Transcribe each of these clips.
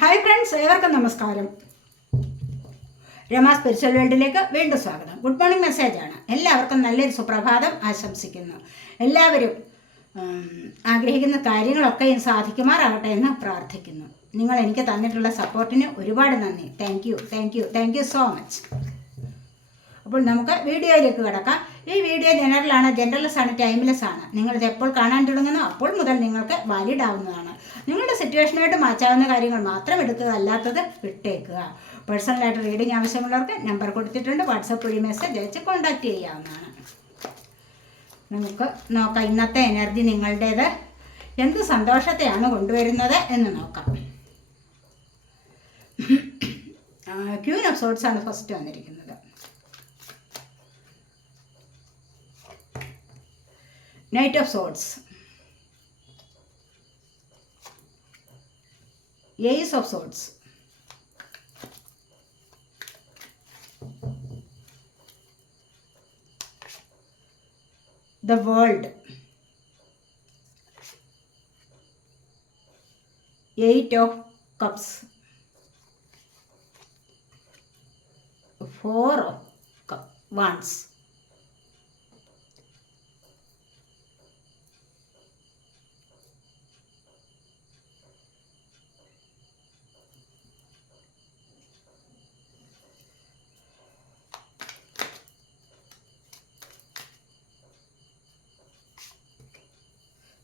Hi friends, ഏവർക്കും നമസ്കാരം. Rama spiritual വേൾഡിലേക്ക് വീണ്ടും സ്വാഗതം. ഗുഡ് മോർണിംഗ് മെസ്സേജാണ്. എല്ലാവർക്കും നല്ലൊരു സുപ്രഭാതം ആശംസിക്കുന്നു. എല്ലാവരും ആഗ്രഹിക്കുന്ന കാര്യങ്ങളൊക്കെയും സാധിക്കുമാറാകട്ടെ എന്ന് പ്രാർത്ഥിക്കുന്നു. നിങ്ങൾ എനിക്ക് തന്നിട്ടുള്ള സപ്പോർട്ടിന് ഒരുപാട് നന്ദി. Thank you so much. അപ്പോൾ നമുക്ക് വീഡിയോയിലേക്ക് കിടക്കാം. ഈ വീഡിയോ ജനറൽലെസ് ആണ്, ടൈംലെസ് ആണ്. നിങ്ങളിത് എപ്പോൾ കാണാൻ തുടങ്ങുന്നു അപ്പോൾ മുതൽ നിങ്ങൾക്ക് വാലിഡ് ആവുന്നതാണ്. നിങ്ങളുടെ സിറ്റുവേഷനായിട്ട് മാറ്റാവുന്ന കാര്യങ്ങൾ മാത്രം എടുക്കുക, അല്ലാത്തത് വിട്ടേക്കുക. പേഴ്സണലായിട്ട് റീഡിംഗ് ആവശ്യമുള്ളവർക്ക് നമ്പർ കൊടുത്തിട്ടുണ്ട്. വാട്സപ്പ് വഴി മെസ്സേജ് അയച്ച് കോൺടാക്റ്റ് ചെയ്യാവുന്നതാണ്. നമുക്ക് നോക്കാം ഇന്നത്തെ എനർജി നിങ്ങളുടേത് എന്ത് സന്തോഷത്തെയാണ് കൊണ്ടുവരുന്നത് എന്ന് നോക്കാം. ക്വീൻ ഓഫ് സോർട്സ് ആണ് ഫസ്റ്റ് വന്നിരിക്കുന്നത്. Knight of swords, ace of swords, the world, 8 of cups, 4 of wands,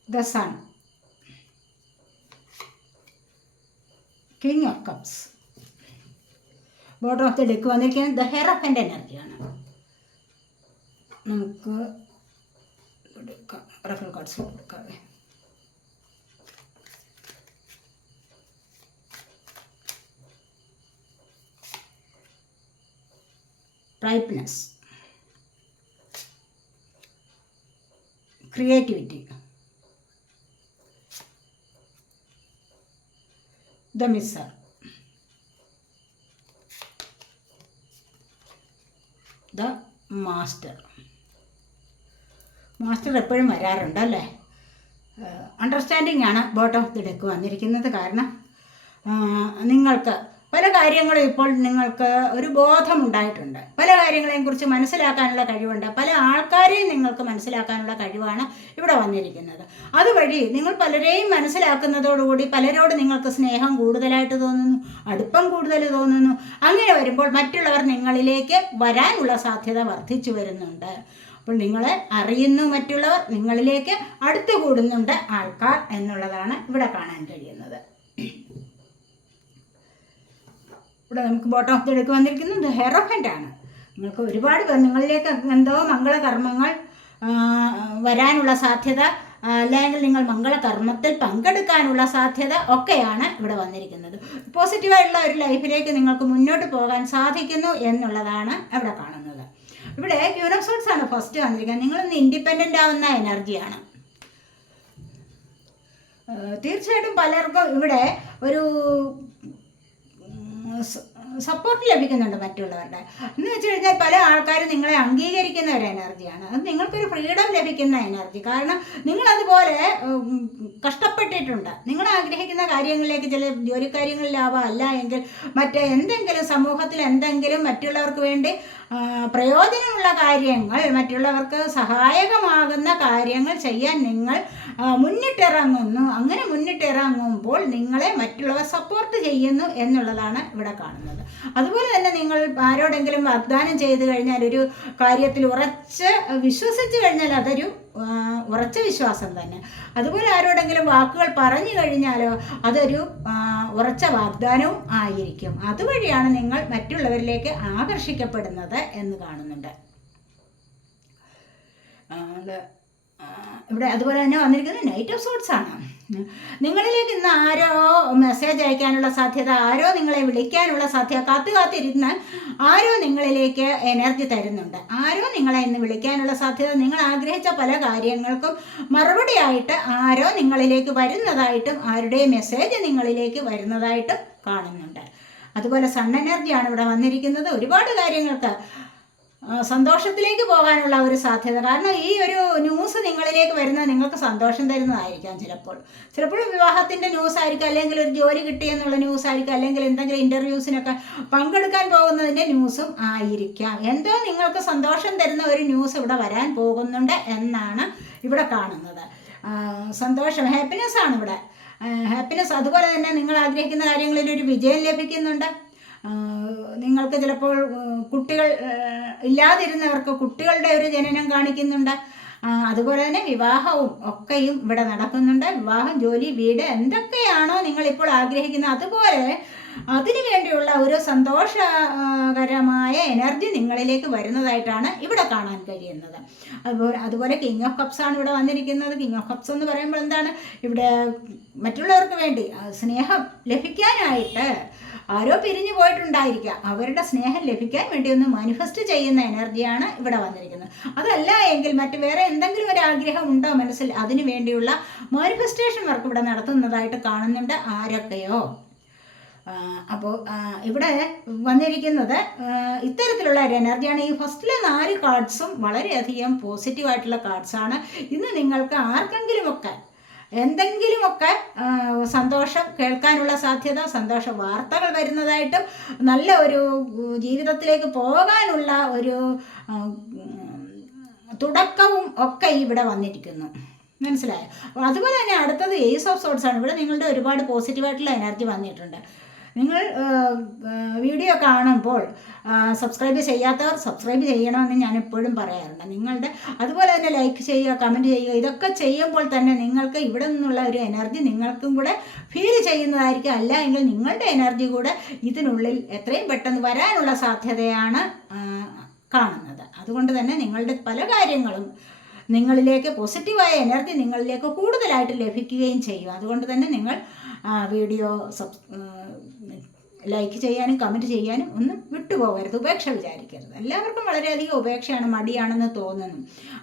the sun, king of cups. Bottom of the deck വന്നിരിക്കുന്നത് ദ ഹെറഫൻ്റ് എനർജിയാണ്. നമുക്ക് റഫൽ കാർഡ്സ് കൊടുക്കാവേ. Ripeness, creativity, the misser, the master. Master എപ്പോഴും വരാറുണ്ട് അല്ലേ. Understanding ആണ് bottom of the deck വന്നിരിക്കുന്നത്. കാരണം നിങ്ങൾക്ക് പല കാര്യങ്ങളും ഇപ്പോൾ നിങ്ങൾക്ക് ഒരു ബോധമുണ്ടായിട്ടുണ്ട്. പല കാര്യങ്ങളെയും കുറിച്ച് മനസ്സിലാക്കാനുള്ള കഴിവുണ്ട്. പല ആൾക്കാരെയും നിങ്ങൾക്ക് മനസ്സിലാക്കാനുള്ള കഴിവാണ് ഇവിടെ വന്നിരിക്കുന്നത്. അതുവഴി നിങ്ങൾ പലരെയും മനസ്സിലാക്കുന്നതോടുകൂടി പലരോട് നിങ്ങൾക്ക് സ്നേഹം കൂടുതലായിട്ട് തോന്നുന്നു, അടുപ്പം കൂടുതൽ തോന്നുന്നു. അങ്ങനെ വരുമ്പോൾ മറ്റുള്ളവർ നിങ്ങളിലേക്ക് വരാനുള്ള സാധ്യത വർദ്ധിച്ചു വരുന്നുണ്ട്. അപ്പോൾ നിങ്ങളെ അറിയുന്നു മറ്റുള്ളവർ, നിങ്ങളിലേക്ക് അടുത്തു കൂടുന്നുണ്ട് ആൾക്കാർ എന്നുള്ളതാണ് ഇവിടെ കാണാൻ കഴിയുന്നത്. ഇവിടെ നമുക്ക് ബോട്ടം ഓഫ് ദി ഡെക്ക് വന്നിരിക്കുന്നത് ഹെറോഫൻ്റ് ആണ്. നിങ്ങൾക്ക് ഒരുപാട് നിങ്ങളിലേക്ക് എന്തോ മംഗളകർമ്മങ്ങൾ വരാനുള്ള സാധ്യത, അല്ലെങ്കിൽ നിങ്ങൾ മംഗളകർമ്മത്തിൽ പങ്കെടുക്കാനുള്ള സാധ്യത ഒക്കെയാണ് ഇവിടെ വന്നിരിക്കുന്നത്. പോസിറ്റീവായിട്ടുള്ള ഒരു ലൈഫിലേക്ക് നിങ്ങൾക്ക് മുന്നോട്ട് പോകാൻ സാധിക്കുന്നു എന്നുള്ളതാണ് ഇവിടെ കാണുന്നത്. ഇവിടെ ക്വീൻ ഓഫ് സോർട്സ് ആണ് ഫസ്റ്റ് വന്നിരിക്കുന്നത്. നിങ്ങളിന്ന് ഇൻഡിപെൻഡൻ്റ് ആവുന്ന എനർജിയാണ്. തീർച്ചയായിട്ടും പലർക്കും ഇവിടെ ഒരു സപ്പോർട്ട് ലഭിക്കുന്നുണ്ട് മറ്റുള്ളവരുടെ. എന്ന് വെച്ച് കഴിഞ്ഞാൽ പല ആൾക്കാരും നിങ്ങളെ അംഗീകരിക്കുന്ന ഒരു എനർജിയാണ്. അത് നിങ്ങൾക്കൊരു ഫ്രീഡം ലഭിക്കുന്ന എനർജി. കാരണം നിങ്ങളതുപോലെ കഷ്ടപ്പെട്ടിട്ടുണ്ട്. നിങ്ങൾ ആഗ്രഹിക്കുന്ന കാര്യങ്ങളിലേക്ക്, ചില ജോലിക്കാര്യങ്ങളിലാവാം, അല്ല എങ്കിൽ എന്തെങ്കിലും സമൂഹത്തിൽ എന്തെങ്കിലും മറ്റുള്ളവർക്ക് വേണ്ടി പ്രയോജനമുള്ള കാര്യങ്ങൾ, മറ്റുള്ളവർക്ക് സഹായകമാകുന്ന കാര്യങ്ങൾ ചെയ്യാൻ നിങ്ങൾ മുന്നിട്ടിറങ്ങുന്നു. അങ്ങനെ മുന്നിട്ടിറങ്ങുമ്പോൾ നിങ്ങളെ മറ്റുള്ളവർ സപ്പോർട്ട് ചെയ്യുന്നു എന്നുള്ളതാണ് ഇവിടെ കാണുന്നത്. അതുപോലെ തന്നെ നിങ്ങൾ ആരോടെങ്കിലും വാഗ്ദാനം ചെയ്തു കഴിഞ്ഞാൽ, ഒരു കാര്യത്തിൽ ഉറച്ച് വിശ്വസിച്ച് കഴിഞ്ഞാൽ അതൊരു ഉറച്ച വിശ്വാസം തന്നെ. അതുപോലെ ആരോടെങ്കിലും വാക്കുകൾ പറഞ്ഞു കഴിഞ്ഞാലോ അതൊരു ഉറച്ച വാഗ്ദാനവും ആയിരിക്കും. അതുവഴിയാണ് നിങ്ങൾ മറ്റുള്ളവരിലേക്ക് ആകർഷിക്കപ്പെടുന്നത് എന്ന് കാണുന്നുണ്ട്. ഇവിടെ അതുപോലെ തന്നെ വന്നിരിക്കുന്നത് നൈറ്റ് ഓഫ് സോർട്സ് ആണ്. നിങ്ങളിലേക്ക് ഇന്ന് ആരോ മെസ്സേജ് അയക്കാനുള്ള സാധ്യത, ആരോ നിങ്ങളെ വിളിക്കാനുള്ള സാധ്യത, കാത്തിരുന്ന് ആരോ നിങ്ങളിലേക്ക് എനർജി തരുന്നുണ്ട്. ആരോ നിങ്ങളെ ഇന്ന് വിളിക്കാനുള്ള സാധ്യത, നിങ്ങൾ ആഗ്രഹിച്ച പല കാര്യങ്ങൾക്കും മറുപടിയായിട്ട് ആരോ നിങ്ങളിലേക്ക് വരുന്നതായിട്ടും, ആരുടെയും മെസ്സേജ് നിങ്ങളിലേക്ക് വരുന്നതായിട്ടും കാണുന്നുണ്ട്. അതുപോലെ സൺ എനർജിയാണ് ഇവിടെ വന്നിരിക്കുന്നത്. ഒരുപാട് കാര്യങ്ങൾക്ക് സന്തോഷത്തിലേക്ക് പോകാനുള്ള ഒരു സാധ്യത. കാരണം ഈ ഒരു ന്യൂസ് നിങ്ങളിലേക്ക് വരുന്നത് നിങ്ങൾക്ക് സന്തോഷം തരുന്നതായിരിക്കാം. ചിലപ്പോൾ വിവാഹത്തിൻ്റെ ന്യൂസ് ആയിരിക്കും, അല്ലെങ്കിൽ ഒരു ജോലി കിട്ടിയെന്നുള്ള ന്യൂസ് ആയിരിക്കും, അല്ലെങ്കിൽ എന്തെങ്കിലും ഇൻ്റർവ്യൂസിനൊക്കെ പങ്കെടുക്കാൻ പോകുന്നതിൻ്റെ ന്യൂസും ആയിരിക്കാം. എന്തോ നിങ്ങൾക്ക് സന്തോഷം തരുന്ന ഒരു ന്യൂസ് ഇവിടെ വരാൻ പോകുന്നുണ്ട് എന്നാണ് ഇവിടെ കാണുന്നത്. സന്തോഷം, ഹാപ്പിനെസ് ആണ് ഇവിടെ. ഹാപ്പിനെസ്. അതുപോലെ തന്നെ നിങ്ങൾ ആഗ്രഹിക്കുന്ന കാര്യങ്ങളിൽ ഒരു വിജയം ലഭിക്കുന്നുണ്ട്. നിങ്ങൾക്ക് ചിലപ്പോൾ കുട്ടികൾ ഇല്ലാതിരുന്നവർക്ക് കുട്ടികളുടെ ഒരു ജനനം കാണിക്കുന്നുണ്ട്. അതുപോലെ തന്നെ വിവാഹവും ഒക്കെയും ഇവിടെ നടക്കുന്നുണ്ട്. വിവാഹം, ജോലി, വീട് എന്തൊക്കെയാണോ നിങ്ങളിപ്പോൾ ആഗ്രഹിക്കുന്നത് അതുപോലെ അതിനു വേണ്ടിയുള്ള ഒരു സന്തോഷകരമായ എനർജി നിങ്ങളിലേക്ക് വരുന്നതായിട്ടാണ് ഇവിടെ കാണാൻ കഴിയുന്നത്. അതുപോലെ കിങ് ഓഫ് കപ്സ് ആണ് ഇവിടെ വന്നിരിക്കുന്നത്. കിങ് ഓഫ് കപ്സ് എന്ന് പറയുമ്പോൾ എന്താണ്? ഇവിടെ മറ്റുള്ളവർക്ക് വേണ്ടി സ്നേഹം ലഭിക്കാനായിട്ട് ആരോ പിരിഞ്ഞു പോയിട്ടുണ്ടായിരിക്കാം, അവരുടെ സ്നേഹം ലഭിക്കാൻ വേണ്ടി ഒന്ന് മാനിഫെസ്റ്റ് ചെയ്യുന്ന എനർജിയാണ് ഇവിടെ വന്നിരിക്കുന്നത്. അതല്ല എങ്കിൽ മറ്റു വേറെ എന്തെങ്കിലും ഒരു ആഗ്രഹം ഉണ്ടോ മനസ്സിൽ, അതിനു വേണ്ടിയുള്ള മാനിഫെസ്റ്റേഷൻ വർക്ക് ഇവിടെ നടത്തുന്നതായിട്ട് കാണുന്നുണ്ട് ആരൊക്കെയോ. അപ്പോൾ ഇവിടെ വന്നിരിക്കുന്നത് ഇത്തരത്തിലുള്ള ഒരു എനർജിയാണ്. ഈ ഫസ്റ്റിലെ 4 കാർഡ്സും വളരെയധികം പോസിറ്റീവായിട്ടുള്ള കാർഡ്സാണ്. ഇന്ന് നിങ്ങൾക്ക് ആർക്കെങ്കിലുമൊക്കെ എന്തെങ്കിലുമൊക്കെ സന്തോഷം കേൾക്കാനുള്ള സാധ്യത, സന്തോഷ വാർത്തകൾ വരുന്നതായിട്ടും നല്ല ഒരു ജീവിതത്തിലേക്ക് പോകാനുള്ള ഒരു തുടക്കവും ഒക്കെ ഇവിടെ വന്നിരിക്കുന്നു. മനസ്സിലായോ? അതുപോലെ തന്നെ അടുത്തത് ഏസ് ഓഫ് സോർഡ്സ് ആണ്. ഇവിടെ നിങ്ങളുടെ ഒരുപാട് പോസിറ്റീവായിട്ടുള്ള എനർജി വന്നിട്ടുണ്ട്. നിങ്ങൾ വീഡിയോ കാണുമ്പോൾ സബ്സ്ക്രൈബ് ചെയ്യാത്തവർ സബ്സ്ക്രൈബ് ചെയ്യണമെന്ന് ഞാൻ എപ്പോഴും പറയാറുണ്ട്. നിങ്ങളുടെ അതുപോലെ തന്നെ ലൈക്ക് ചെയ്യുക, കമൻറ്റ് ചെയ്യുക, ഇതൊക്കെ ചെയ്യുമ്പോൾ തന്നെ നിങ്ങൾക്ക് ഇവിടെ നിന്നുള്ള ഒരു എനർജി നിങ്ങൾക്കും കൂടെ ഫീൽ ചെയ്യുന്നതായിരിക്കും. അല്ല എങ്കിൽ നിങ്ങളുടെ എനർജി കൂടെ ഇതിനുള്ളിൽ എത്രയും പെട്ടെന്ന് വരാനുള്ള സാധ്യതയാണ് കാണുന്നത്. അതുകൊണ്ട് തന്നെ നിങ്ങളുടെ പല കാര്യങ്ങളും നിങ്ങളിലേക്ക് പോസിറ്റീവായ എനർജി നിങ്ങളിലേക്ക് കൂടുതലായിട്ട് ലഭിക്കുകയും ചെയ്യും. അതുകൊണ്ട് തന്നെ നിങ്ങൾ വീഡിയോ ലൈക്ക് ചെയ്യാനും കമൻറ്റ് ചെയ്യാനും ഒന്നും വിട്ടുപോകരുത്, ഉപേക്ഷ വിചാരിക്കരുത്. എല്ലാവർക്കും വളരെയധികം ഉപേക്ഷയാണ്, മടിയാണെന്ന് തോന്നുന്നു.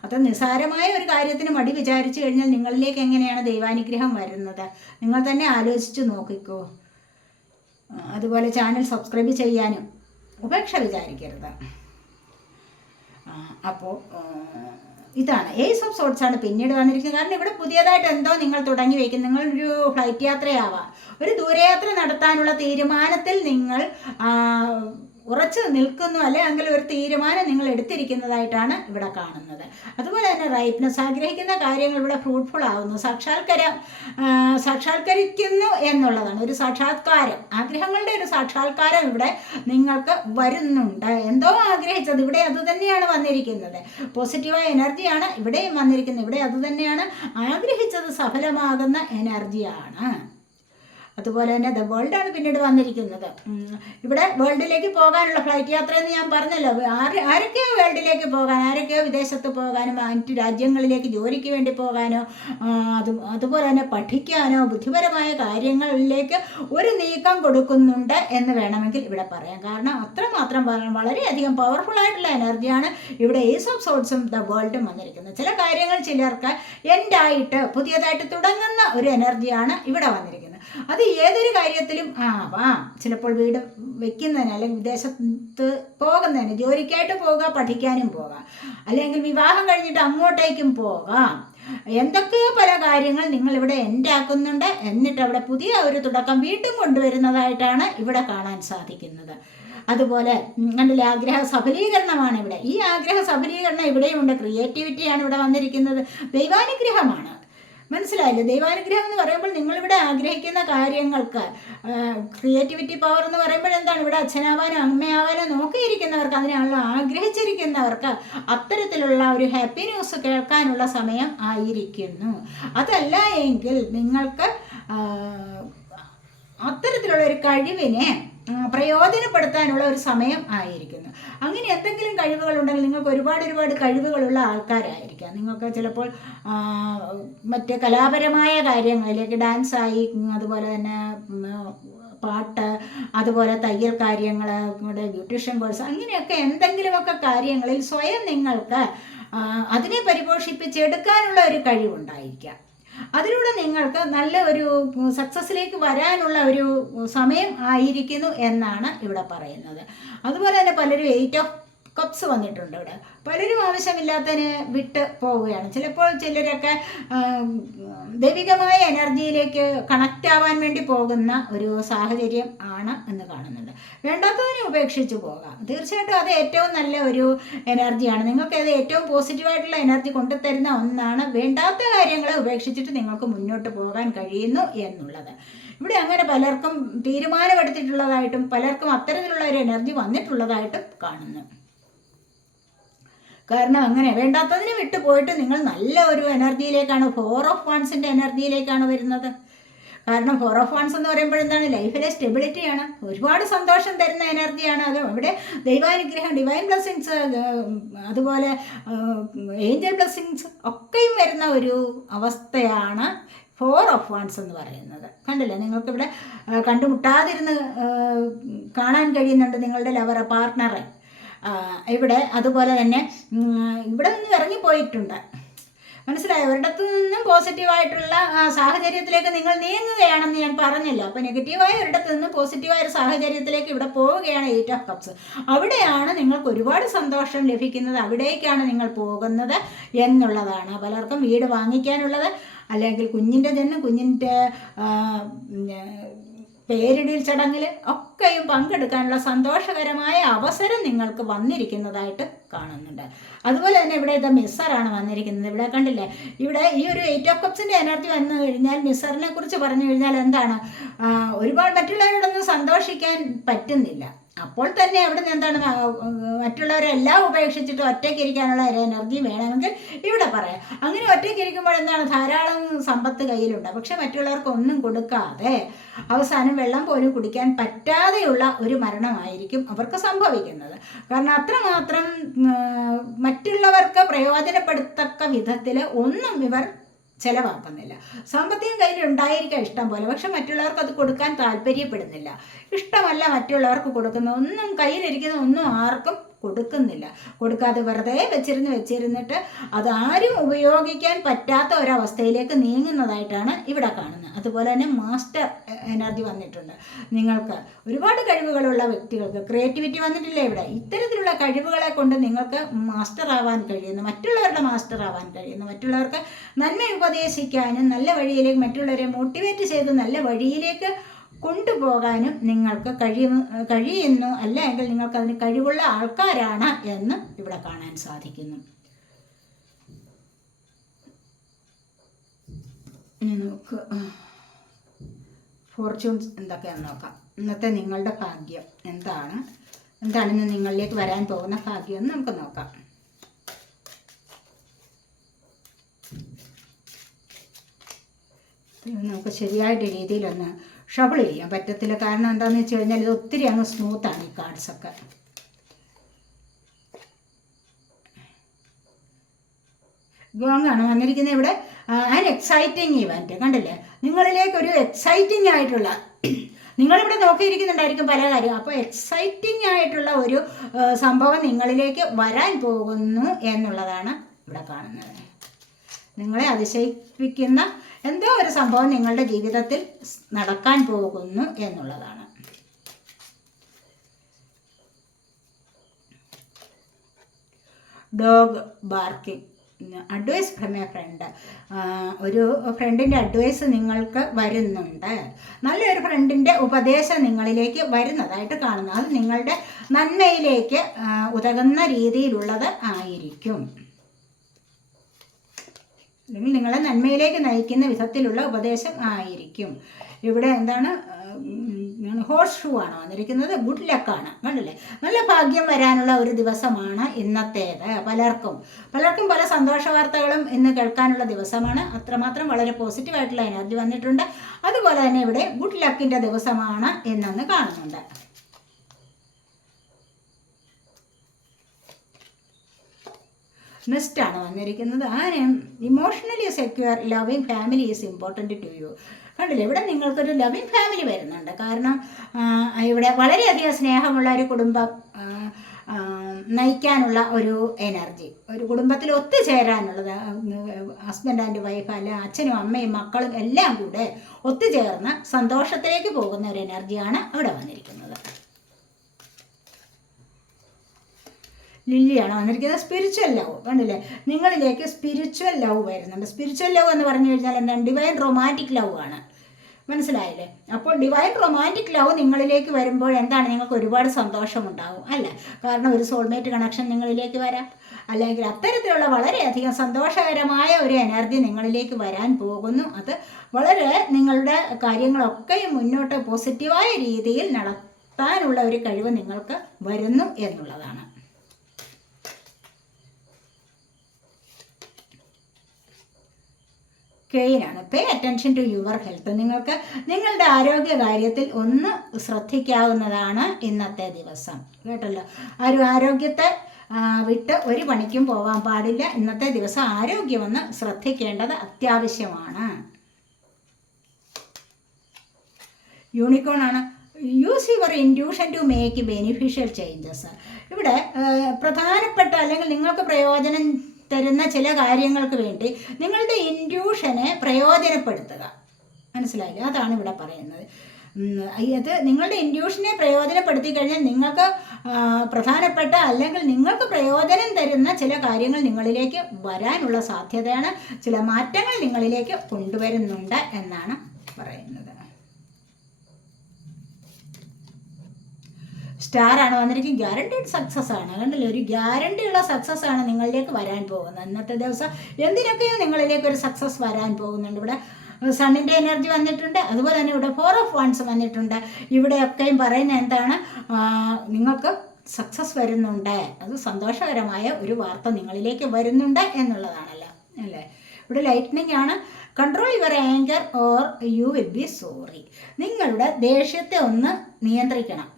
അത് നിസ്സാരമായ ഒരു കാര്യത്തിന് മടി വിചാരിച്ചു കഴിഞ്ഞാൽ നിങ്ങളിലേക്ക് എങ്ങനെയാണ് ദൈവാനുഗ്രഹം വരുന്നത്? നിങ്ങൾ തന്നെ ആലോചിച്ച് നോക്കിക്കോ. അതുപോലെ ചാനൽ സബ്സ്ക്രൈബ് ചെയ്യാനും ഉപേക്ഷ വിചാരിക്കരുത്. അപ്പോൾ ഇതാണ് ഏസ് ഓഫ് സോർട്സ് ആണ് പിന്നീട് വന്നിരിക്കുന്നത്. കാരണം ഇവിടെ പുതിയതായിട്ട് എന്തോ നിങ്ങൾ തുടങ്ങി വയ്ക്കും. നിങ്ങളൊരു ഫ്ലൈറ്റ് യാത്രയാവാം, ഒരു ദൂരയാത്ര നടത്താനുള്ള തീരുമാനത്തിൽ നിങ്ങൾ ഉറച്ചു നിൽക്കുന്നു, അല്ലെങ്കിൽ ഒരു തീരുമാനം നിങ്ങൾ എടുത്തിരിക്കുന്നതായിട്ടാണ് ഇവിടെ കാണുന്നത്. അതുപോലെ തന്നെ റൈറ്റ്നെസ്, ആഗ്രഹിക്കുന്ന കാര്യങ്ങൾ ഇവിടെ ഫ്രൂട്ട്ഫുൾ ആവുന്നു, സാക്ഷാത്കരിക്കുന്നു എന്നുള്ളതാണ്. ഒരു സാക്ഷാത്കാരം, ആഗ്രഹങ്ങളുടെ ഒരു സാക്ഷാത്കാരം ഇവിടെ നിങ്ങൾക്ക് വരുന്നുണ്ട്. എന്തോ ആഗ്രഹിച്ചത് ഇവിടെ അത് തന്നെയാണ് വന്നിരിക്കുന്നത്. പോസിറ്റീവായ എനർജിയാണ് ഇവിടെയും വന്നിരിക്കുന്നത്. ഇവിടെ അത് തന്നെയാണ് ആഗ്രഹിച്ചത് സഫലമാകുന്ന എനർജിയാണ്. അതുപോലെ തന്നെ ദ വേൾഡ് ആണ് പിന്നീട് വന്നിരിക്കുന്നത്. ഇവിടെ വേൾഡിലേക്ക് പോകാനുള്ള ഫ്ലൈറ്റ് യാത്ര എന്ന് ഞാൻ പറഞ്ഞല്ലോ. ആരൊക്കെയോ വേൾഡിലേക്ക് പോകാൻ, ആരൊക്കെയോ വിദേശത്ത് പോകാനും മറ്റു രാജ്യങ്ങളിലേക്ക് ജോലിക്ക് വേണ്ടി പോകാനോ അതുപോലെ തന്നെ പഠിക്കാനോ ബുദ്ധിപരമായ കാര്യങ്ങളിലേക്ക് ഒരു നീക്കം കൊടുക്കുന്നുണ്ട് എന്ന് വേണമെങ്കിൽ ഇവിടെ പറയാം. കാരണം അത്രമാത്രം വളരെയധികം പവർഫുൾ ആയിട്ടുള്ള എനർജിയാണ് ഇവിടെ ഏസ് ഓഫ് സോർട്സും ദ വേൾഡും വന്നിരിക്കുന്നത്. ചില കാര്യങ്ങൾ ചിലർക്ക് എൻഡായിട്ട് പുതിയതായിട്ട് തുടങ്ങുന്ന ഒരു എനർജിയാണ് ഇവിടെ വന്നിരിക്കുന്നത്. അത് ഏതൊരു കാര്യത്തിലും ആവാം. ചിലപ്പോൾ വീട് വെക്കുന്നതിന്, അല്ലെങ്കിൽ വിദേശത്ത് പോകുന്നതിന്, ജോലിക്കായിട്ട് പോകാം, പഠിക്കാനും പോകാം, അല്ലെങ്കിൽ വിവാഹം കഴിഞ്ഞിട്ട് അങ്ങോട്ടേക്കും പോകാം. എന്തൊക്കെയോ പല കാര്യങ്ങൾ നിങ്ങളിവിടെ എൻഡാക്കുന്നുണ്ട്. എന്നിട്ട് അവിടെ പുതിയ ഒരു തുടക്കം വീണ്ടും കൊണ്ടുവരുന്നതായിട്ടാണ് ഇവിടെ കാണാൻ സാധിക്കുന്നത്. അതുപോലെ നിങ്ങളുടെ ആഗ്രഹ സഫലീകരണമാണ് ഇവിടെ. ഈ ആഗ്രഹ സഫലീകരണം ഇവിടെയുണ്ട്. ക്രിയേറ്റിവിറ്റിയാണ് ഇവിടെ വന്നിരിക്കുന്നത്. ദൈവാനുഗ്രഹമാണ്. മനസ്സിലായില്ലേ? ദൈവാനുഗ്രഹം എന്ന് പറയുമ്പോൾ നിങ്ങളിവിടെ ആഗ്രഹിക്കുന്ന കാര്യങ്ങൾക്ക് ക്രിയേറ്റിവിറ്റി പവർ എന്ന് പറയുമ്പോൾ എന്താണ്? ഇവിടെ അച്ഛനാവാനോ അമ്മയാവാനോ നോക്കിയിരിക്കുന്നവർക്ക്, അതിനാണല്ലോ ആഗ്രഹിച്ചിരിക്കുന്നവർക്ക് അത്തരത്തിലുള്ള ഒരു ഹാപ്പി ന്യൂസ് കേൾക്കാനുള്ള സമയം ആയിരിക്കുന്നു. അതല്ല എങ്കിൽ നിങ്ങൾക്ക് അത്തരത്തിലുള്ള ഒരു കഴിവിനെ പ്രയോജനപ്പെടുത്താനുള്ള ഒരു സമയം ആയിരിക്കുന്നു. അങ്ങനെ എന്തെങ്കിലും കഴിവുകളുണ്ടെങ്കിൽ നിങ്ങൾക്ക് ഒരുപാട് കഴിവുകളുള്ള ആൾക്കാരായിരിക്കാം. നിങ്ങൾക്ക് ചിലപ്പോൾ മറ്റ് കലാപരമായ കാര്യങ്ങളിലേക്ക്, ഡാൻസായി, അതുപോലെ തന്നെ പാട്ട്, അതുപോലെ തയ്യൽ കാര്യങ്ങൾ, ബ്യൂട്ടീഷ്യൻ കോഴ്സ്, അങ്ങനെയൊക്കെ എന്തെങ്കിലുമൊക്കെ കാര്യങ്ങളിൽ സ്വയം നിങ്ങൾക്ക് അതിനെ പരിപോഷിപ്പിച്ചെടുക്കാനുള്ള ഒരു കഴിവുണ്ടായിരിക്കാം. അതിലൂടെ നിങ്ങൾക്ക് നല്ല ഒരു സക്സസ്സിലേക്ക് വരാനുള്ള ഒരു സമയം ആയിരിക്കുന്നു എന്നാണ് ഇവിടെ പറയുന്നത്. അതുപോലെ തന്നെ പലരും 8 ഓഫ് കപ്സ് വന്നിട്ടുണ്ട് ഇവിടെ. പലരും ആവശ്യമില്ലാത്തതിന് വിട്ട് പോവുകയാണ്. ചിലപ്പോൾ ചിലരൊക്കെ ദൈവികമായ എനർജിയിലേക്ക് കണക്റ്റ് ആവാൻ വേണ്ടി പോകുന്ന ഒരു സാഹചര്യം ആണ് എന്ന് കാണുന്നുണ്ട്. വേണ്ടാത്തതിനെ ഉപേക്ഷിച്ച് പോകാം. തീർച്ചയായിട്ടും അത് ഏറ്റവും നല്ല ഒരു എനർജിയാണ്. നിങ്ങൾക്ക് അത് ഏറ്റവും പോസിറ്റീവായിട്ടുള്ള എനർജി കൊണ്ടുതരുന്ന ഒന്നാണ്. വേണ്ടാത്ത കാര്യങ്ങളെ ഉപേക്ഷിച്ചിട്ട് നിങ്ങൾക്ക് മുന്നോട്ട് പോകാൻ കഴിയുന്നു എന്നുള്ളത്. ഇവിടെ അങ്ങനെ പലർക്കും തീരുമാനമെടുത്തിട്ടുള്ളതായിട്ടും പലർക്കും അത്തരത്തിലുള്ള ഒരു എനർജി വന്നിട്ടുള്ളതായിട്ടും കാണുന്നു. കാരണം അങ്ങനെ വേണ്ടാത്തതിന് വിട്ടു പോയിട്ട് നിങ്ങൾ നല്ല ഒരു എനർജിയിലേക്കാണ്, 4 ഓഫ് വൺസിൻ്റെ എനർജിയിലേക്കാണ് വരുന്നത്. കാരണം 4 ഓഫ് വൺസ് എന്ന് പറയുമ്പോൾ എന്താണ്, ലൈഫിലെ സ്റ്റെബിലിറ്റിയാണ്, ഒരുപാട് സന്തോഷം തരുന്ന എനർജിയാണ്. അത് ഇവിടെ ദൈവാനുഗ്രഹം, ഡിവൈൻ ബ്ലെസ്സിങ്സ്, അതുപോലെ ഏഞ്ചൽ ബ്ലെസ്സിങ്സ് ഒക്കെയും വരുന്ന ഒരു അവസ്ഥയാണ് 4 ഓഫ് വൺസ് എന്ന് പറയുന്നത്. കണ്ടില്ലേ, നിങ്ങൾക്കിവിടെ കണ്ടുമുട്ടാതിരുന്ന് കാണാൻ കഴിയുന്നുണ്ട് നിങ്ങളുടെ ലവറെ, പാർട്ട്ണറെ ഇവിടെ. അതുപോലെ തന്നെ ഇവിടെ നിന്ന് ഇറങ്ങിപ്പോയിട്ടുണ്ട്, മനസ്സിലായോ? ഒരിടത്തു നിന്നും പോസിറ്റീവായിട്ടുള്ള സാഹചര്യത്തിലേക്ക് നിങ്ങൾ നീങ്ങുകയാണെന്ന് ഞാൻ പറഞ്ഞില്ല. അപ്പോൾ നെഗറ്റീവായ ഒരിടത്തു നിന്നും പോസിറ്റീവായ ഒരു സാഹചര്യത്തിലേക്ക് ഇവിടെ പോവുകയാണ് 8 ഓഫ് കപ്സ്. അവിടെയാണ് നിങ്ങൾക്ക് ഒരുപാട് സന്തോഷം ലഭിക്കുന്നത്, അവിടേക്കാണ് നിങ്ങൾ പോകുന്നത് എന്നുള്ളതാണ്. പലർക്കും വീട് വാങ്ങിക്കാനുള്ളത്, അല്ലെങ്കിൽ കുഞ്ഞിൻ്റെ ജന്മം, കുഞ്ഞിൻ്റെ പേരിടൽ ചടങ്ങിൽ ഒക്കെയും പങ്കെടുക്കാനുള്ള സന്തോഷകരമായ അവസരം നിങ്ങൾക്ക് വന്നിരിക്കുന്നതായിട്ട് കാണുന്നുണ്ട്. അതുപോലെ തന്നെ ഇവിടെ ഇത് മിസ്സറാണ് വന്നിരിക്കുന്നത്. ഇവിടെ കണ്ടില്ലേ, ഇവിടെ ഈ ഒരു 8 ഓഫ് കപ്സിൻ്റെ എനർജി വന്നു കഴിഞ്ഞാൽ മിസ്സറിനെ കുറിച്ച് പറഞ്ഞു കഴിഞ്ഞാൽ എന്താണ്, ഒരുപാട് മറ്റുള്ളവരോടൊന്നും സന്തോഷിക്കാൻ പറ്റുന്നില്ല. അപ്പോൾ തന്നെ അവിടെ നിന്ന് എന്താണ്, മറ്റുള്ളവരെല്ലാം ഉപേക്ഷിച്ചിട്ട് ഒറ്റയ്ക്കിരിക്കാനുള്ള ഒരു എനർജി വേണമെങ്കിൽ ഇവിടെ പറയാം. അങ്ങനെ ഒറ്റയ്ക്കിരിക്കുമ്പോൾ എന്താണ്, ധാരാളം സമ്പത്ത് കയ്യിലുണ്ട്, പക്ഷെ മറ്റുള്ളവർക്ക് ഒന്നും കൊടുക്കാതെ അവസാനം വെള്ളം പോലും കുടിക്കാൻ പറ്റാതെയുള്ള ഒരു മരണമായിരിക്കും അവർക്ക് സംഭവിക്കുന്നത്. കാരണം അത്രമാത്രം മറ്റുള്ളവർക്ക് പ്രയോജനപ്പെടുത്തക്ക വിധത്തിൽ ഒന്നും ഇവർ ചിലവാക്കുന്നില്ല. സാമ്പത്തികം കയ്യിലുണ്ടായിരിക്കാം ഇഷ്ടം പോലെ, പക്ഷെ മറ്റുള്ളവർക്ക് അത് കൊടുക്കാൻ താല്പര്യപ്പെടുന്നില്ല. ഇഷ്ടമല്ല മറ്റുള്ളവർക്ക് കൊടുക്കുന്ന ഒന്നും, കയ്യിലിരിക്കുന്ന ഒന്നും ആർക്കും കൊടുക്കുന്നില്ല. കൊടുക്കാതെ വെറുതെ വെച്ചിരുന്നിട്ട് അതാരും ഉപയോഗിക്കാൻ പറ്റാത്ത ഒരവസ്ഥയിലേക്ക് നീങ്ങുന്നതായിട്ടാണ് ഇവിടെ കാണുന്നത്. അതുപോലെ തന്നെ മാസ്റ്റർ എനർജി വന്നിട്ടുണ്ട്. നിങ്ങൾക്ക് ഒരുപാട് കഴിവുകളുള്ള വ്യക്തികൾക്ക് ക്രിയേറ്റിവിറ്റി വന്നിട്ടില്ല ഇവിടെ. ഇത്തരത്തിലുള്ള കഴിവുകളെ കൊണ്ട് നിങ്ങൾക്ക് മാസ്റ്റർ ആവാൻ കഴിയുന്നു, മറ്റുള്ളവരുടെ മാസ്റ്റർ ആവാൻ കഴിയുന്നു. മറ്റുള്ളവർക്ക് നന്മ ഉപദേശിക്കാനും നല്ല വഴിയിലേക്ക് മറ്റുള്ളവരെ മോട്ടിവേറ്റ് ചെയ്ത് നല്ല വഴിയിലേക്ക് കൊണ്ടുപോകാനും നിങ്ങൾക്ക് കഴിയുന്നു, അല്ലെങ്കിൽ നിങ്ങൾക്ക് അതിന് കഴിവുള്ള ആൾക്കാരാണ് എന്ന് ഇവിടെ കാണാൻ സാധിക്കുന്നു. ഇനി നമുക്ക് ഫോർച്യൂൺസ് എന്തൊക്കെയാണെന്ന് നോക്കാം. ഇന്നത്തെ നിങ്ങളുടെ ഭാഗ്യം എന്താണെന്ന് നിങ്ങളിലേക്ക് വരാൻ പോകുന്ന ഭാഗ്യം എന്ന് നമുക്ക് നോക്കാം. നമുക്ക് ശരിയായിട്ട് രീതിയിലൊന്ന് ഷഫിൾ ചെയ്യാൻ പറ്റത്തില്ല. കാരണം എന്താണെന്ന് വെച്ച് കഴിഞ്ഞാൽ ഇത് ഒത്തിരി അങ്ങ് സ്മൂത്താണ് ഈ കാർഡ്സൊക്കെ. ഗോങ്ങാണ് വന്നിരിക്കുന്നത് ഇവിടെ. ആൻ എക്സൈറ്റിംഗ് ഇവൻറ്റ് കണ്ടില്ലേ, നിങ്ങളിലേക്കൊരു എക്സൈറ്റിംഗ് ആയിട്ടുള്ള, നിങ്ങളിവിടെ നോക്കിയിരിക്കുന്നുണ്ടായിരിക്കും പല കാര്യം, അപ്പോൾ എക്സൈറ്റിംഗ് ആയിട്ടുള്ള ഒരു സംഭവം നിങ്ങളിലേക്ക് വരാൻ പോകുന്നു എന്നുള്ളതാണ് ഇവിടെ കാണുന്നത്. നിങ്ങളെ അതിശയിപ്പിക്കുന്ന എന്തോ ഒരു സംഭവം നിങ്ങളുടെ ജീവിതത്തിൽ നടക്കാൻ പോകുന്നു എന്നുള്ളതാണ്. Dog barking, advice from a friend. ഒരു ഫ്രണ്ടിൻ്റെ അഡ്വൈസ് നിങ്ങൾക്ക് വരുന്നുണ്ട്, നല്ലൊരു ഫ്രണ്ടിൻ്റെ ഉപദേശം നിങ്ങളിലേക്ക് വരുന്നതായിട്ട് കാണുന്നു. അത് നിങ്ങളുടെ നന്മയിലേക്ക് ഉതകുന്ന രീതിയിലുള്ളത് ആയിരിക്കും, അല്ലെങ്കിൽ നിങ്ങളെ നന്മയിലേക്ക് നയിക്കുന്ന വിധത്തിലുള്ള ഉപദേശം ആയിരിക്കും. ഇവിടെ എന്താണ്, ഹോഴ്സ് ഷൂ ആണ് വന്നിരിക്കുന്നത്. ഗുഡ് ലക്കാണ്, കണ്ടില്ലേ, നല്ല ഭാഗ്യം വരാനുള്ള ഒരു ദിവസമാണ് ഇന്നത്തേത്. പലർക്കും പല സന്തോഷ വാർത്തകളും ഇന്ന് കേൾക്കാനുള്ള ദിവസമാണ്. അത്രമാത്രം വളരെ പോസിറ്റീവായിട്ടുള്ള എനർജി വന്നിട്ടുണ്ട്. അതുപോലെ തന്നെ ഇവിടെ ഗുഡ് ലക്കിൻ്റെ ദിവസമാണ് എന്നു കാണുന്നുണ്ട്. നെക്സ്റ്റാണ് വന്നിരിക്കുന്നത്. Emotionally secure loving family is important to you. കണ്ടില്ലേ, ഇവിടെ നിങ്ങൾക്കൊരു ലവിങ് ഫാമിലി വരുന്നുണ്ട്. കാരണം ഇവിടെ വളരെയധികം സ്നേഹമുള്ള ഒരു കുടുംബം നയിക്കാനുള്ള ഒരു എനർജി, ഒരു കുടുംബത്തിൽ ഒത്തുചേരാനുള്ളത്, ഹസ്ബൻഡ് ആൻഡ് വൈഫ് അല്ല അച്ഛനും അമ്മയും മക്കളും എല്ലാം കൂടെ ഒത്തുചേർന്ന് സന്തോഷത്തിലേക്ക് പോകുന്ന ഒരു എനർജിയാണ് ഇവിടെ വന്നിരിക്കുന്നത്. ലില്ലിയാണ് വന്നിരിക്കുന്നത്. സ്പിരിച്വൽ ലവ് കണ്ടില്ലേ, നിങ്ങളിലേക്ക് സ്പിരിച്വൽ ലവ് വരുന്നുണ്ട്. സ്പിരിച്വൽ ലവ് എന്ന് പറഞ്ഞു കഴിഞ്ഞാൽ എന്താണ്? ഡിവൈൻ റൊമാൻറ്റിക് ലവ് ആണ്. മനസ്സിലായില്ലേ? അപ്പോൾ ഡിവൈൻ റൊമാൻറ്റിക് ലവ് നിങ്ങളിലേക്ക് വരുമ്പോൾ എന്താണ്? നിങ്ങൾക്ക് ഒരുപാട് സന്തോഷമുണ്ടാകും അല്ലേ? കാരണം ഒരു സോൾമേറ്റ് കണക്ഷൻ നിങ്ങളിലേക്ക് വരാം, അല്ലെങ്കിൽ അത്തരത്തിലുള്ള വളരെയധികം സന്തോഷകരമായ ഒരു എനർജി നിങ്ങളിലേക്ക് വരാൻ പോകുന്നു. അത് വളരെ നിങ്ങളുടെ കാര്യങ്ങളൊക്കെ മുന്നോട്ട് പോസിറ്റീവായ രീതിയിൽ നടത്താനുള്ള ഒരു കഴിവ് നിങ്ങൾക്ക് വരുന്നു എന്നുള്ളതാണ്. കെയിനാണ്. Pay attention to your health. നിങ്ങൾക്ക് നിങ്ങളുടെ ആരോഗ്യ കാര്യത്തിൽ ഒന്ന് ശ്രദ്ധിക്കാവുന്നതാണ് ഇന്നത്തെ ദിവസം. കേട്ടല്ലോ, ആരോഗ്യത്തെ വിട്ട് ഒരു പണിക്കും പോകാൻ പാടില്ല. ഇന്നത്തെ ദിവസം ആരോഗ്യമൊന്ന് ശ്രദ്ധിക്കേണ്ടത് അത്യാവശ്യമാണ്. യൂണിക്കോൺ ആണ്. Use your intuition to make beneficial changes. ഇവിടെ പ്രധാനപ്പെട്ട അല്ലെങ്കിൽ നിങ്ങൾക്ക് പ്രയോജനം തരുന്ന ചില കാര്യങ്ങൾക്ക് വേണ്ടി നിങ്ങളുടെ ഇൻഡ്യൂഷനെ പ്രയോജനപ്പെടുത്തുക. മനസ്സിലായില്ലേ? അതാണ് ഇവിടെ പറയുന്നത്. അത് നിങ്ങളുടെ ഇൻഡ്യൂഷനെ പ്രയോജനപ്പെടുത്തി കഴിഞ്ഞാൽ നിങ്ങൾക്ക് പ്രധാനപ്പെട്ട അല്ലെങ്കിൽ നിങ്ങൾക്ക് പ്രയോജനം തരുന്ന ചില കാര്യങ്ങൾ നിങ്ങളിലേക്ക് വരാനുള്ള സാധ്യതയാണ്. ചില മാറ്റങ്ങൾ നിങ്ങളിലേക്ക് കൊണ്ടുവരുന്നുണ്ട് എന്നാണ് പറയുന്നത്. സ്റ്റാർ ആണ് വന്നിരിക്കും. ഗ്യാരണ്ടീഡ് സക്സസ് ആണ്. കണ്ടില്ലേ, ഒരു ഗ്യാരണ്ടി ഉള്ള സക്സസ് ആണ് നിങ്ങളിലേക്ക് വരാൻ പോകുന്നത്. ഇന്നത്തെ ദിവസം എന്തിനൊക്കെയോ നിങ്ങളിലേക്ക് ഒരു സക്സസ് വരാൻ പോകുന്നുണ്ട്. ഇവിടെ സണ്ണിൻ്റെ എനർജി വന്നിട്ടുണ്ട്, അതുപോലെ തന്നെ ഇവിടെ 4 of Wands വന്നിട്ടുണ്ട്. ഇവിടെയൊക്കെയും പറയുന്നത് എന്താണ്? നിങ്ങൾക്ക് സക്സസ് വരുന്നുണ്ട്, അത് സന്തോഷകരമായ ഒരു വാർത്ത നിങ്ങളിലേക്ക് വരുന്നുണ്ട് എന്നുള്ളതാണല്ലോ അല്ലേ. ഇവിടെ ലൈറ്റ്നിങ് ആണ്. Control your anchor or you will be sorry. നിങ്ങളുടെ ദേഷ്യത്തെ ഒന്ന് നിയന്ത്രിക്കണം.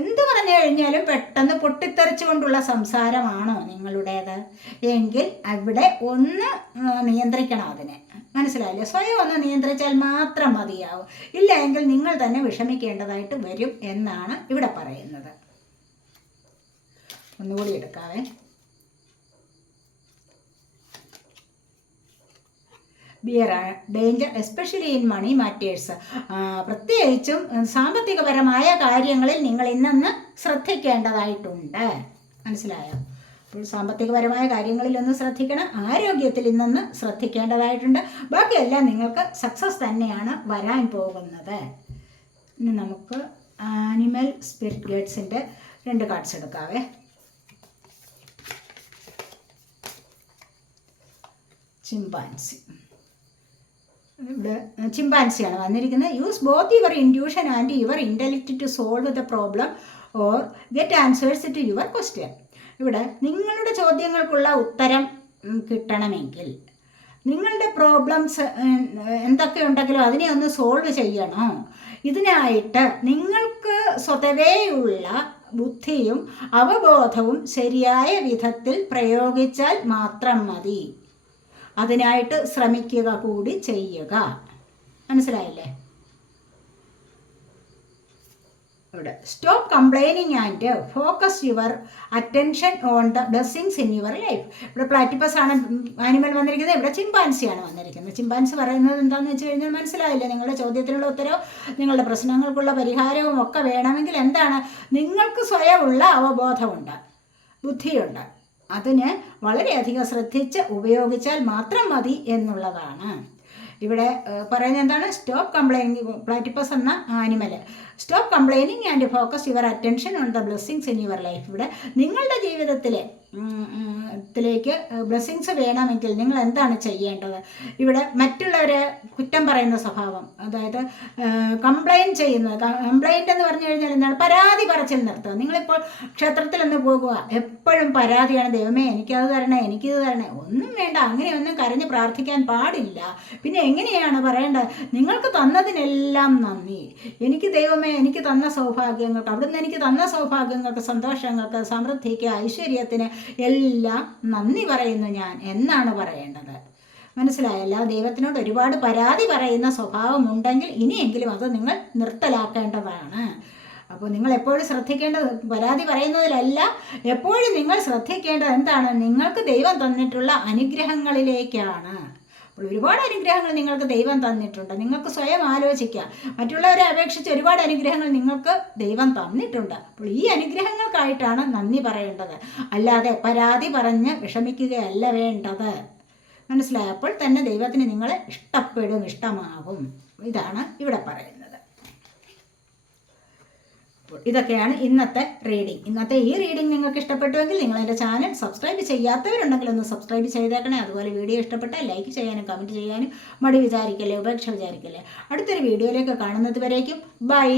എന്ത് പറഞ്ഞു കഴിഞ്ഞാലും പെട്ടെന്ന് പൊട്ടിത്തെറിച്ചുകൊണ്ടുള്ള സംസാരമാണോ നിങ്ങളുടേത് എങ്കിൽ അവിടെ ഒന്ന് നിയന്ത്രിക്കണം അതിനെ. മനസ്സിലായില്ലേ? സ്വയം ഒന്ന് നിയന്ത്രിച്ചാൽ മാത്രം മതിയാവും. ഇല്ല എങ്കിൽ നിങ്ങൾ തന്നെ വിഷമിക്കേണ്ടതായിട്ട് വരും എന്നാണ് ഇവിടെ പറയുന്നത്. ഒന്നുകൂടി എടുക്കാവേ. ബിയറാണ്. Danger especially in money matters. പ്രത്യേകിച്ചും സാമ്പത്തികപരമായ കാര്യങ്ങളിൽ നിങ്ങൾ ഇന്നൊന്ന് ശ്രദ്ധിക്കേണ്ടതായിട്ടുണ്ട്. മനസ്സിലായോ? അപ്പോൾ സാമ്പത്തികപരമായ കാര്യങ്ങളിലൊന്ന് ശ്രദ്ധിക്കണം. ആരോഗ്യത്തിൽ ഇന്നൊന്ന് ശ്രദ്ധിക്കേണ്ടതായിട്ടുണ്ട്. ബാക്കിയെല്ലാം നിങ്ങൾക്ക് സക്സസ് തന്നെയാണ് വരാൻ പോകുന്നത്. ഇനി നമുക്ക് ആനിമൽ സ്പിരിറ്റ് ഗൈഡ്സിൻ്റെ 2 കാർഡ്സ് എടുക്കാവേ. ചിമ്പാൻസി. ഇവിടെ ചിമ്പാൻസിയാണ് വന്നിരിക്കുന്നത്. Use both your intuition and your intellect to solve the problem or get answers to your question. ഇവിടെ നിങ്ങളുടെ ചോദ്യങ്ങൾക്കുള്ള ഉത്തരം കിട്ടണമെങ്കിൽ നിങ്ങളുടെ പ്രോബ്ലംസ് എന്തൊക്കെ ഉണ്ടെങ്കിലും അതിനെ ഒന്ന് സോൾവ് ചെയ്യണോ. ഇതിനായിട്ട് നിങ്ങൾക്ക് സ്വതവേയുള്ള ബുദ്ധിയും അവബോധവും ശരിയായ വിധത്തിൽ പ്രയോഗിച്ചാൽ മാത്രം മതി. അതിനായിട്ട് ശ്രമിക്കുക കൂടി ചെയ്യുക. മനസ്സിലായില്ലേ? ഇവിടെ stop complaining and focus your attention on the blessings in your life. ഇവിടെ പ്ലാറ്റിപ്പസ് ആണ് ആനിമൽ വന്നിരിക്കുന്നത്. ഇവിടെ ചിമ്പാൻസിയാണ് വന്നിരിക്കുന്നത്. ചിമ്പാൻസി പറയുന്നത് എന്താണെന്ന് വെച്ച് കഴിഞ്ഞാൽ മനസ്സിലായില്ലേ? നിങ്ങളുടെ ചോദ്യത്തിനുള്ള ഉത്തരവും നിങ്ങളുടെ പ്രശ്നങ്ങൾക്കുള്ള പരിഹാരവും ഒക്കെ വേണമെങ്കിൽ എന്താണ്? നിങ്ങൾക്ക് സ്വയമുള്ള അവബോധമുണ്ട്, ബുദ്ധിയുണ്ട്. അതിന് വളരെയധികം ശ്രദ്ധിച്ച് ഉപയോഗിച്ചാൽ മാത്രം മതി എന്നുള്ളതാണ് ഇവിടെ പറയുന്നത്. എന്താണ്? Stop complaining. പ്ലാറ്റിപ്പസ് എന്ന animal stop complaining and focus your attention on the blessings in your life. ഇവിടെ നിങ്ങളുടെ ജീവിതത്തിലേക്ക് ബ്ലെസ്സിങ്സ് വേണമെങ്കിൽ നിങ്ങൾ എന്താണ് ചെയ്യേണ്ടത്? ഇവിടെ മറ്റുള്ളവരെ കുറ്റം പറയുന്ന സ്വഭാവം, അതായത് കംപ്ലൈൻറ്റ് ചെയ്യുന്നത്. കംപ്ലൈൻറ്റ് എന്ന് പറഞ്ഞു കഴിഞ്ഞാൽ എന്താണ്? പരാതി പറച്ചിൽ നിർത്തുക. നിങ്ങളിപ്പോൾ ക്ഷേത്രത്തിലൊന്ന് പോകുക, എപ്പോഴും പരാതിയാണ്. ദൈവമേ എനിക്കത് തരണേ, എനിക്കിത് തരണേ. ഒന്നും വേണ്ട, അങ്ങനെയൊന്നും കരഞ്ഞ് പ്രാർത്ഥിക്കാൻ പാടില്ല. പിന്നെ എങ്ങനെയാണ് പറയേണ്ടത്? നിങ്ങൾക്ക് തന്നതിനെല്ലാം നന്ദി. എനിക്ക് ദൈവമേ എനിക്ക് തന്ന സൗഭാഗ്യങ്ങൾക്ക്, അവിടുന്ന് എനിക്ക് തന്ന സൗഭാഗ്യങ്ങൾക്ക്, സന്തോഷങ്ങൾക്ക്, സമൃദ്ധിക്ക്, ഐശ്വര്യത്തിന് എല്ലാം നന്ദി പറയുന്നു ഞാൻ എന്നാണ് പറയേണ്ടത്. മനസ്സിലായല്ല? ദൈവത്തിനോട് ഒരുപാട് പരാതി പറയുന്ന സ്വഭാവമുണ്ടെങ്കിൽ ഇനിയെങ്കിലും അത് നിങ്ങൾ നിർത്തലാക്കേണ്ടതാണ്. അപ്പോൾ നിങ്ങൾ എപ്പോഴും ശ്രദ്ധിക്കേണ്ടത് പരാതി പറയുന്നതിലല്ല, എപ്പോഴും നിങ്ങൾ ശ്രദ്ധിക്കേണ്ടത് എന്താണ്? നിങ്ങൾക്ക് ദൈവം തന്നിട്ടുള്ള അനുഗ്രഹങ്ങളിലേക്കാണ്. അപ്പോൾ ഒരുപാട് അനുഗ്രഹങ്ങൾ നിങ്ങൾക്ക് ദൈവം തന്നിട്ടുണ്ട്. നിങ്ങൾക്ക് സ്വയം ആലോചിക്കാം, മറ്റുള്ളവരെ അപേക്ഷിച്ച് ഒരുപാട് അനുഗ്രഹങ്ങൾ നിങ്ങൾക്ക് ദൈവം തന്നിട്ടുണ്ട്. അപ്പോൾ ഈ അനുഗ്രഹങ്ങൾക്കായിട്ടാണ് നന്ദി പറയേണ്ടത്, അല്ലാതെ പരാതി പറഞ്ഞ് വിഷമിക്കുകയല്ല വേണ്ടത്. മനസ്സിലായപ്പോൾ തന്നെ ദൈവത്തിന് നിങ്ങളെ ഇഷ്ടപ്പെടും, ഇഷ്ടമാകും. ഇതാണ് ഇവിടെ പറയുന്നത്. ഇതൊക്കെയാണ് ഇന്നത്തെ റീഡിംഗ്. ഇന്നത്തെ ഈ റീഡിംഗ് നിങ്ങൾക്ക് ഇഷ്ടപ്പെട്ടുവെങ്കിൽ നിങ്ങൾ എൻ്റെ ചാനൽ സബ്സ്ക്രൈബ് ചെയ്യാത്തവരുണ്ടെങ്കിൽ ഒന്ന് സബ്സ്ക്രൈബ് ചെയ്തേക്കണേ. അതുപോലെ വീഡിയോ ഇഷ്ടപ്പെട്ടാൽ ലൈക്ക് ചെയ്യാനും കമൻറ്റ് ചെയ്യാനും മടി വിചാരിക്കല്ലേ, ഉപേക്ഷ വിചാരിക്കല്ലേ. അടുത്തൊരു വീഡിയോയിലേക്ക് കാണുന്നത് വരേക്കും ബൈ.